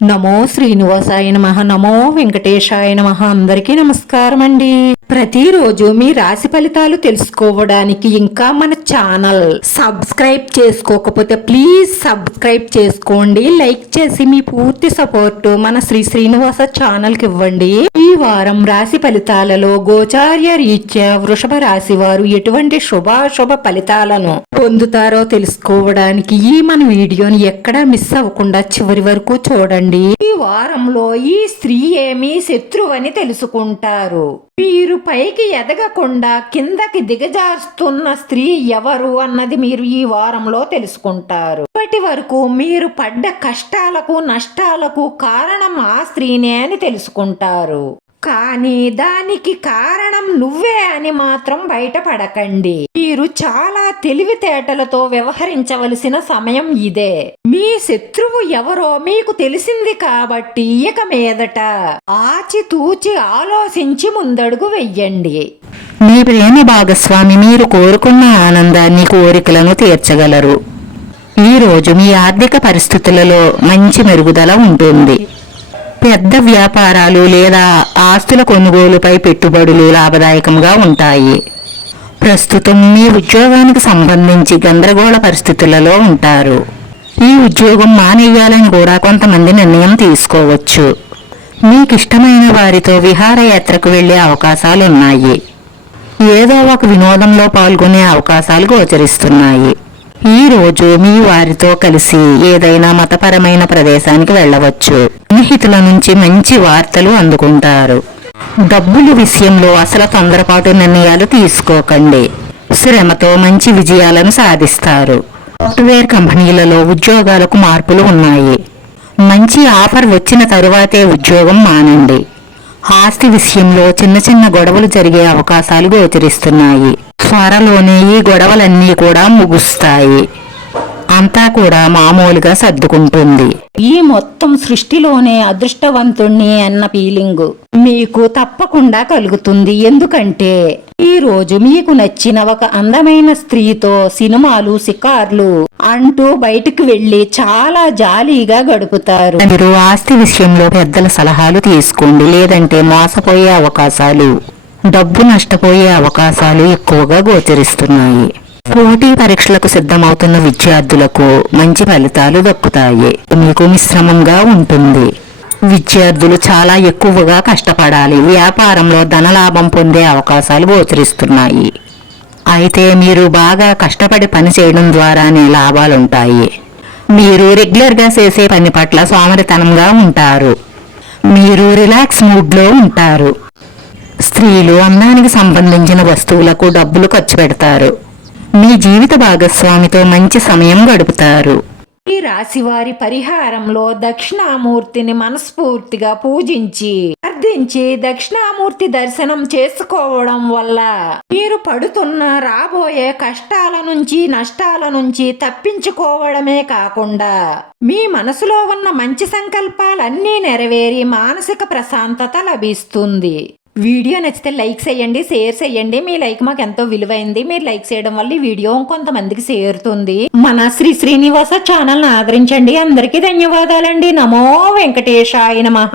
నమో శ్రీనివాసాయ నమః. నమో వెంకటేశాయ నమః. అందరికీ నమస్కారం అండి. ప్రతిరోజు మీ రాశి ఫలితాలు తెలుసుకోవడానికి ఇంకా మన ఛానల్ సబ్స్క్రైబ్ చేసుకోకపోతే ప్లీజ్ సబ్స్క్రైబ్ చేసుకోండి. లైక్ చేసి మీ పూర్తి సపోర్ట్ మన శ్రీనివాస ఛానల్ కి ఇవ్వండి. ఈ వారం రాశి ఫలితాలలో గోచార్య రీత్యా వృషభ రాశి వారు ఎటువంటి శుభాశుభ ఫలితాలను పొందుతారో తెలుసుకోవడానికి ఈ మన వీడియోని ఎక్కడా మిస్ అవ్వకుండా చివరి వరకు చూడండి. ఈ వారంలో ఈ స్త్రీ ఏమీ శత్రువని తెలుసుకుంటారు. మీరు పైకి ఎదగకుండా కిందకి దిగజారుస్తున్న స్త్రీ ఎవరు అన్నది మీరు ఈ వారంలో తెలుసుకుంటారు. ఇప్పటి వరకు మీరు పడ్డ కష్టాలకు నష్టాలకు కారణం ఆ స్త్రీనే అని తెలుసుకుంటారు. కానీ దానికి కారణం నువ్వే అని మాత్రం బయటపడకండి. మీరు చాలా తెలివితేటలతో వ్యవహరించవలసిన సమయం ఇదే. మీ శత్రువు ఎవరో మీకు తెలిసింది కాబట్టి ఇక మీదట ఆచితూచి ఆలోచించి ముందడుగు వెయ్యండి. మీ ప్రేమ భాగస్వామి మీరు కోరుకున్న ఆనందాన్ని కోరికలను తీర్చగలరు. ఈ రోజు మీ ఆర్థిక పరిస్థితులలో మంచి మెరుగుదల ఉంటుంది. పెద్ద వ్యాపారాలు లేదా ఆస్తుల కొనుగోలుపై పెట్టుబడులు లాభదాయకంగా ఉంటాయి. ప్రస్తుతం మీ ఉద్యోగానికి సంబంధించి గందరగోళ పరిస్థితులలో ఉంటారు. ఈ ఉద్యోగం మానేయాలని కూడా కొంతమంది నిర్ణయం తీసుకోవచ్చు. మీకు ఇష్టమైన వారితో విహారయాత్రకు వెళ్లే అవకాశాలు ఉన్నాయి. ఏదో ఒక వినోదంలో పాల్గొనే అవకాశాలు గోచరిస్తున్నాయి. ఈ రోజు మీ వారితో కలిసి ఏదైనా మతపరమైన ప్రదేశానికి వెళ్ళవచ్చు. స్నేహితుల నుంచి మంచి వార్తలు అందుకుంటారు. డబ్బుల విషయంలో అసలు తొందరపాటు నిర్ణయాలు తీసుకోకండి. శ్రమతో మంచి విజయాలను సాధిస్తారు. సాఫ్ట్వేర్ కంపెనీలలో ఉద్యోగాలకు మార్పులు ఉన్నాయి. మంచి ఆఫర్ వచ్చిన తరువాతే ఉద్యోగం మానండి. ఆస్తి విషయంలో చిన్న చిన్న గొడవలు జరిగే అవకాశాలు గోచరిస్తున్నాయి. త్వరలోనే ఈ గొడవలన్నీ కూడా ముగుస్తాయి. అంతా కూడా మామూలుగా సర్దుకుంటుంది. ఈ మొత్తం సృష్టిలోనే అదృష్టవంతుణ్ణి అన్న ఫీలింగ్ మీకు తప్పకుండా కలుగుతుంది. ఎందుకంటే ఈ రోజు మీకు నచ్చిన ఒక అందమైన స్త్రీతో సినిమాలు షికార్లు అంటూ బయటికి వెళ్లి చాలా జాలీగా గడుపుతారు. మీరు ఆస్తి విషయంలో పెద్దల సలహాలు తీసుకోండి. లేదంటే మోసపోయే అవకాశాలు, డబ్బు నష్టపోయే అవకాశాలు ఎక్కువగా గోచరిస్తున్నాయి. పోటీ పరీక్షలకు సిద్ధమవుతున్న విద్యార్థులకు మంచి ఫలితాలు దక్కుతాయి. మీకు మిశ్రమంగా ఉంటుంది. విద్యార్థులు చాలా ఎక్కువగా కష్టపడాలి. వ్యాపారంలో ధనలాభం పొందే అవకాశాలు గోచరిస్తున్నాయి. అయితే మీరు బాగా కష్టపడి పని చేయడం ద్వారానే లాభాలుంటాయి. మీరు రెగ్యులర్గా చేసే పని పట్ల సోమరితనంగా ఉంటారు. మీరు రిలాక్స్ మూడ్లో ఉంటారు. స్త్రీలు అందానికి సంబంధించిన వస్తువులకు డబ్బులు ఖర్చు పెడతారు. మీ జీవిత భాగస్వామితో మంచి సమయం గడుపుతారు. ఈ రాశి వారి పరిహారంలో దక్షిణామూర్తిని మనస్ఫూర్తిగా పూజించి అర్థించి దక్షిణామూర్తి దర్శనం చేసుకోవడం వల్ల మీరు పడుతున్న రాబోయే కష్టాల నుంచి నష్టాల నుంచి తప్పించుకోవడమే కాకుండా మీ మనసులో ఉన్న మంచి సంకల్పాలన్నీ నెరవేరి మానసిక ప్రశాంతత లభిస్తుంది. వీడియో నచ్చితే లైక్ చేయండి, షేర్ చేయండి. మీ లైక్ మాకు ఎంతో విలువైంది. మీరు లైక్ చేయడం వల్ల ఈ వీడియో కొంతమందికి చేరుతుంది. మన శ్రీనివాస ఛానల్ని ఆదరించండి. అందరికీ ధన్యవాదాలండి. నమో వెంకటేశాయ నమః.